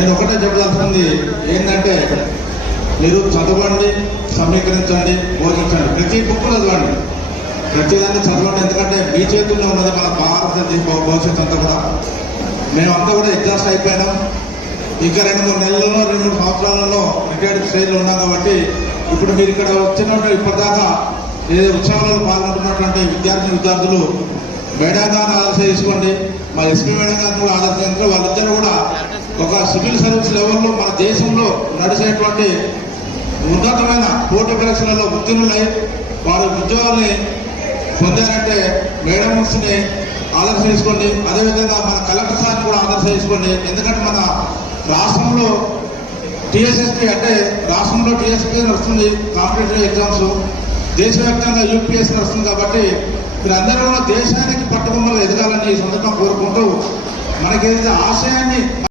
నేను ఒకటే చెప్పాల్సింది ఏంటంటే, మీరు చదవండి, సమీకరించండి, బోధించండి, ప్రతి బుక్ చదవండి, ప్రతిదాన్ని చదవండి. ఎందుకంటే మీ చేతుల్లో ఉన్నది మన భారతదేశ భవిష్యత్తు అంతా కూడా. మేమంతా కూడా ఎగ్జాస్ట్ అయిపోయినాం. ఇంకా 2-3 నెలల్లో 2-3 సంవత్సరాలలో రిటైర్డ్ స్టేజ్లో ఉన్నాం. కాబట్టి ఇప్పుడు మీరు ఇక్కడ వచ్చినట్టు ఇప్పటిదాకా ఏ ఉత్సవాలలో పాల్గొంటున్నటువంటి విద్యార్థులు మేడం గారిని ఆదర్శ తీసుకోండి, మా ఎస్పీ మేడం గారిని కూడా ఆదర్శించారు. వాళ్ళిద్దరూ కూడా ఒక సివిల్ సర్వీస్ లెవెల్లో మన దేశంలో నడిచేటువంటి ఉన్నతమైన పోటీ పరీక్షలలో ఉత్తీర్ణులై వారు ఉద్యోగాల్ని పొందారంటే మేడమ్స్ని ఆదర్శ తీసుకోండి. అదేవిధంగా మన కలెక్టర్ సార్ని కూడా ఆదర్శ తీసుకోండి. ఎందుకంటే మన రాష్ట్రంలో టీఎస్ఎస్పీ అంటే రాష్ట్రంలో టీఎస్పీ నడుస్తుంది, కాంపిటేటివ్ ఎగ్జామ్స్, దేశవ్యాప్తంగా యూపీఎస్సీ నడుస్తుంది. కాబట్టి మీరందరూ కూడా దేశానికి పట్టుకొమ్మలు ఎదగాలని ఈ సందర్భంగా కోరుకుంటూ మనకి ఏదైతే ఆశయాన్ని